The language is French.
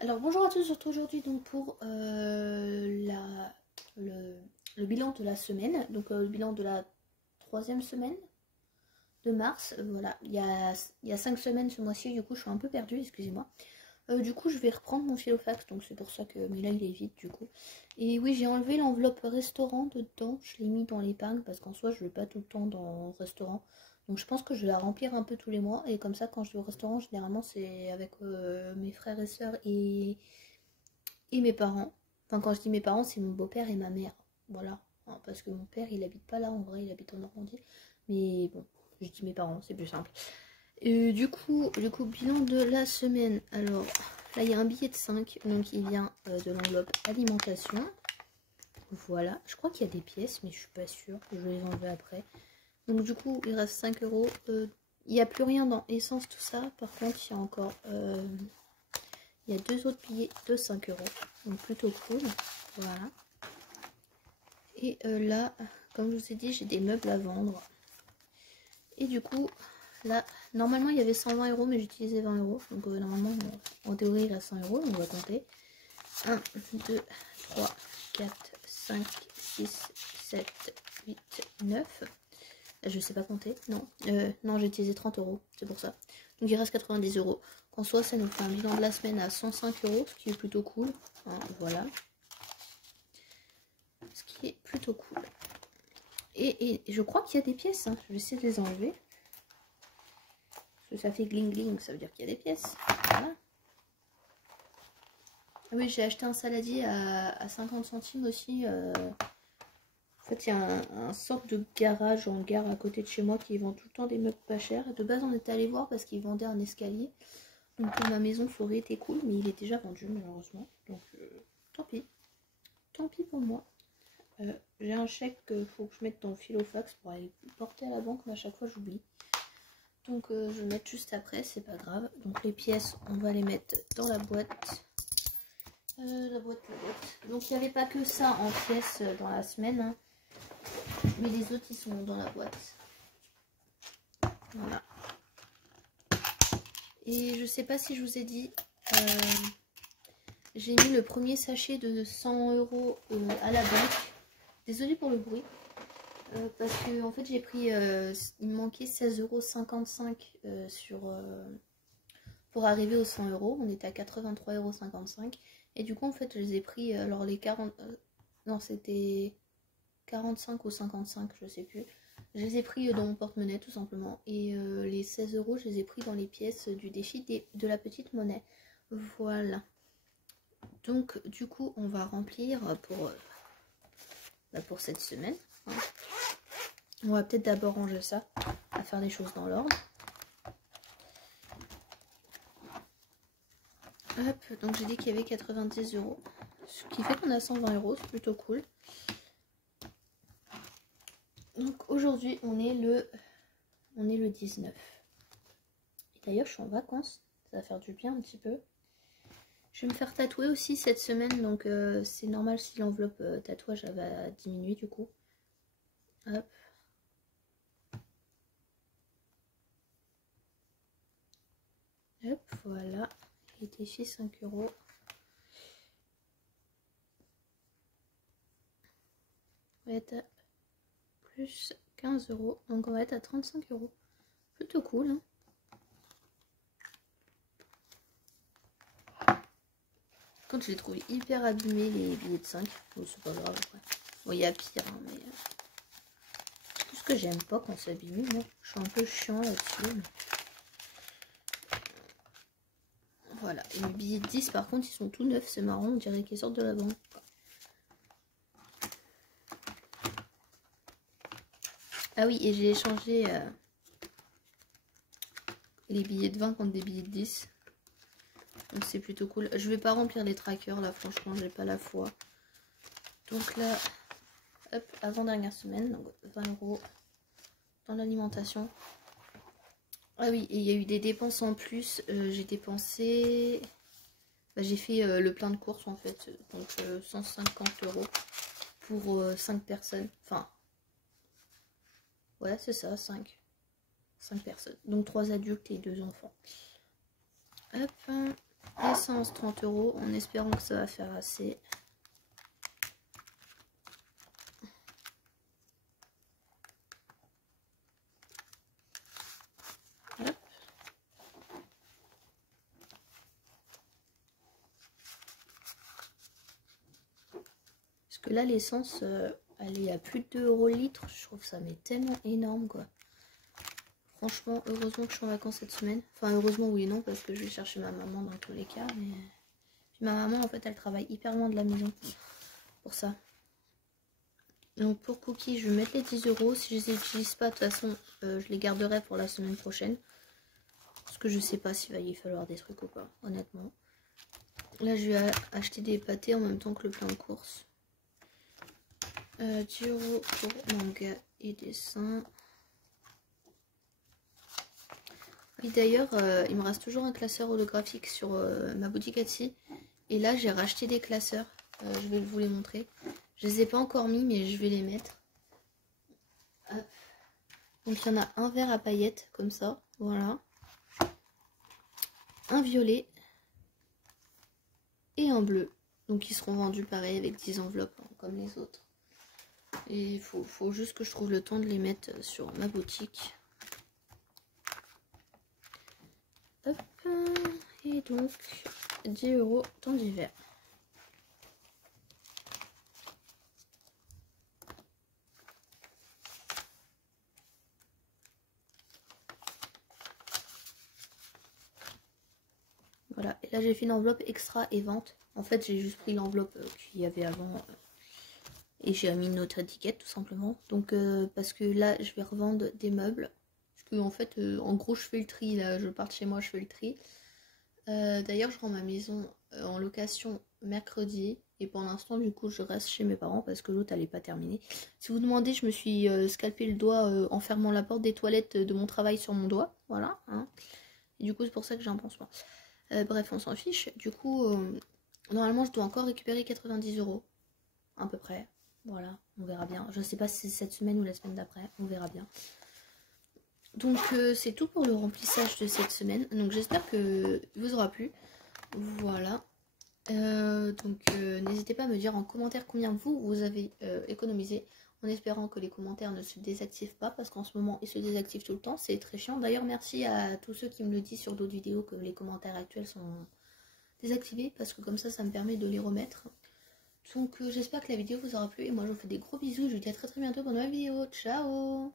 Alors bonjour à tous, je retrouve aujourd'hui donc pour le bilan de la semaine, donc le bilan de la troisième semaine de mars. Voilà, il y a 5 semaines ce mois-ci, du coup je suis un peu perdue, excusez-moi. Du coup je vais reprendre mon filofax, donc c'est pour ça que, mais là il est vide du coup. Et oui, j'ai enlevé l'enveloppe restaurant dedans, je l'ai mis dans l'épargne parce qu'en soi je vais pas tout le temps dans le restaurant. Donc je pense que je vais la remplir un peu tous les mois, et comme ça quand je vais au restaurant généralement c'est avec mes frères et sœurs et mes parents. Enfin, quand je dis mes parents, c'est mon beau-père et ma mère. Voilà. Hein, parce que mon père, il habite pas là, en vrai, il habite en Normandie. Mais bon, je dis mes parents, c'est plus simple. Du coup, bilan de la semaine. Alors, là, il y a un billet de 5, donc il vient de l'enveloppe alimentation. Voilà. Je crois qu'il y a des pièces, mais je suis pas sûre. Je vais les enlever après. Donc, du coup, il reste 5 euros. Il n'y a plus rien dans essence, tout ça. Par contre, il y a encore... il y a deux autres billets de 5 euros. Donc, plutôt cool. Voilà. Et là, comme je vous ai dit, j'ai des meubles à vendre. Et du coup, là, normalement, il y avait 120 euros, mais j'ai utilisé 20 euros. Donc, normalement, en théorie, il reste 100 euros. On va compter. 1, 2, 3, 4, 5, 6, 7, 8, 9. Je sais pas compter. Non, non, j'ai utilisé 30 euros. C'est pour ça. Donc, il reste 90 euros. En soi, ça nous fait un bilan de la semaine à 105 euros, ce qui est plutôt cool. Hein, voilà. Ce qui est plutôt cool. Et je crois qu'il y a des pièces. Hein. Je vais essayer de les enlever. Parce que ça fait gling gling, ça veut dire qu'il y a des pièces. Voilà. Oui, j'ai acheté un saladier à 50 centimes aussi. En fait, il y a un sorte de garage en gare à côté de chez moi qui vend tout le temps des meubles pas chers. De base, on était allé voir parce qu'ils vendaient un escalier. Donc pour ma maison, ça aurait été cool, mais il est déjà vendu malheureusement. Donc tant pis. Tant pis pour moi. J'ai un chèque qu'il faut que je mette dans le filofax pour aller porter à la banque, mais à chaque fois j'oublie. Donc je vais le mettre juste après, c'est pas grave. Donc les pièces, on va les mettre dans la boîte. La boîte. Donc il n'y avait pas que ça en pièces dans la semaine. Hein. Mais les autres, ils sont dans la boîte. Voilà. Et je sais pas si je vous ai dit, j'ai mis le premier sachet de 100 euros à la banque. Désolée pour le bruit. Parce que en fait j'ai pris, il me manquait 16,55 € pour arriver aux 100 euros. On était à 83,55 €. Et du coup en fait je les ai pris, alors les 40, non c'était 45 ou 55, je sais plus. Je les ai pris dans mon porte-monnaie tout simplement. Et les 16 euros je les ai pris dans les pièces du défi de la petite monnaie. Voilà. Donc du coup on va remplir pour cette semaine. Hein. On va peut-être d'abord ranger ça, à faire les choses dans l'ordre. Hop, donc j'ai dit qu'il y avait 90 euros. Ce qui fait qu'on a 120 euros, c'est plutôt cool. Donc aujourd'hui, on est le 19. Et d'ailleurs, je suis en vacances. Ça va faire du bien un petit peu. Je vais me faire tatouer aussi cette semaine. Donc c'est normal si l'enveloppe tatouage va diminuer du coup. Hop. Hop, voilà. Il était chez 5 euros. On va être à plus 15 euros. Donc on va être à 35 euros. Plutôt cool. Hein. Quand je l'ai trouvé hyper abîmé les billets de 5. Bon, c'est pas grave après. Bon, il y a pire, hein, mais c'est tout ce que j'aime pas quand c'est abîmé. Moi, je suis un peu chiant là-dessus. Mais... Voilà. Et les billets de 10, par contre, ils sont tout neufs. C'est marrant. On dirait qu'ils sortent de la banque. Ah oui, et j'ai échangé les billets de 20 contre des billets de 10. Donc c'est plutôt cool. Je vais pas remplir les trackers là, franchement, j'ai pas la foi. Donc là, hop, avant-dernière semaine, donc 20 euros dans l'alimentation. Ah oui, et il y a eu des dépenses en plus. J'ai dépensé... Bah, j'ai fait le plein de courses en fait. Donc 150 euros pour 5 personnes. Enfin, ouais, c'est ça, 5 personnes. Donc 3 adultes et 2 enfants. Hop. Essence 30 € en espérant que ça va faire assez. Hop. Parce que là l'essence elle est à plus de 2 € le litre. Je trouve ça mais tellement énorme quoi. Franchement, heureusement que je suis en vacances cette semaine. Enfin, heureusement, oui et non, parce que je vais chercher ma maman dans tous les cas. Mais... Puis ma maman, en fait, elle travaille hyper loin de la maison pour ça. Donc pour Cookie, je vais mettre les 10 €. Si je les utilise pas, de toute façon, je les garderai pour la semaine prochaine. Parce que je sais pas s'il va y falloir des trucs ou pas, honnêtement. Là, je vais acheter des pâtés en même temps que le plein de courses. 10 € pour manga et dessin. Oui, d'ailleurs, il me reste toujours un classeur holographique sur ma boutique Etsy. Et là, j'ai racheté des classeurs. Je vais vous les montrer. Je les ai pas encore mis, mais je vais les mettre. Hop. Donc, il y en a un vert à paillettes, comme ça. Voilà. Un violet. Et un bleu. Donc, ils seront vendus pareil avec 10 enveloppes, hein, comme les autres. Et il faut juste que je trouve le temps de les mettre sur ma boutique. Hop. Et donc, 10 € temps d'hiver. Voilà, et là j'ai fait une enveloppe extra et vente. En fait, j'ai juste pris l'enveloppe qu'il y avait avant et j'ai mis une autre étiquette tout simplement. Donc, parce que là, je vais revendre des meubles. Parce que, en fait, en gros, je fais le tri. Là, je pars de chez moi, je fais le tri. D'ailleurs, je rends ma maison en location mercredi. Et pour l'instant, du coup, je reste chez mes parents parce que l'autre, elle n'est pas terminée. Si vous demandez, je me suis scalpé le doigt en fermant la porte des toilettes de mon travail sur mon doigt. Voilà. Hein. Et du coup, c'est pour ça que j'ai un pansement. Bref, on s'en fiche. Du coup, normalement, je dois encore récupérer 90 € à peu près. Voilà, on verra bien. Je sais pas si c'est cette semaine ou la semaine d'après. On verra bien. Donc, c'est tout pour le remplissage de cette semaine. Donc, j'espère que vous aura plu. Voilà. Donc, n'hésitez pas à me dire en commentaire combien vous avez économisé. En espérant que les commentaires ne se désactivent pas. Parce qu'en ce moment, ils se désactivent tout le temps. C'est très chiant. D'ailleurs, merci à tous ceux qui me le disent sur d'autres vidéos que les commentaires actuels sont désactivés. Parce que comme ça me permet de les remettre. Donc, j'espère que la vidéo vous aura plu. Et moi, je vous fais des gros bisous. Je vous dis à très bientôt pour une nouvelle vidéo. Ciao!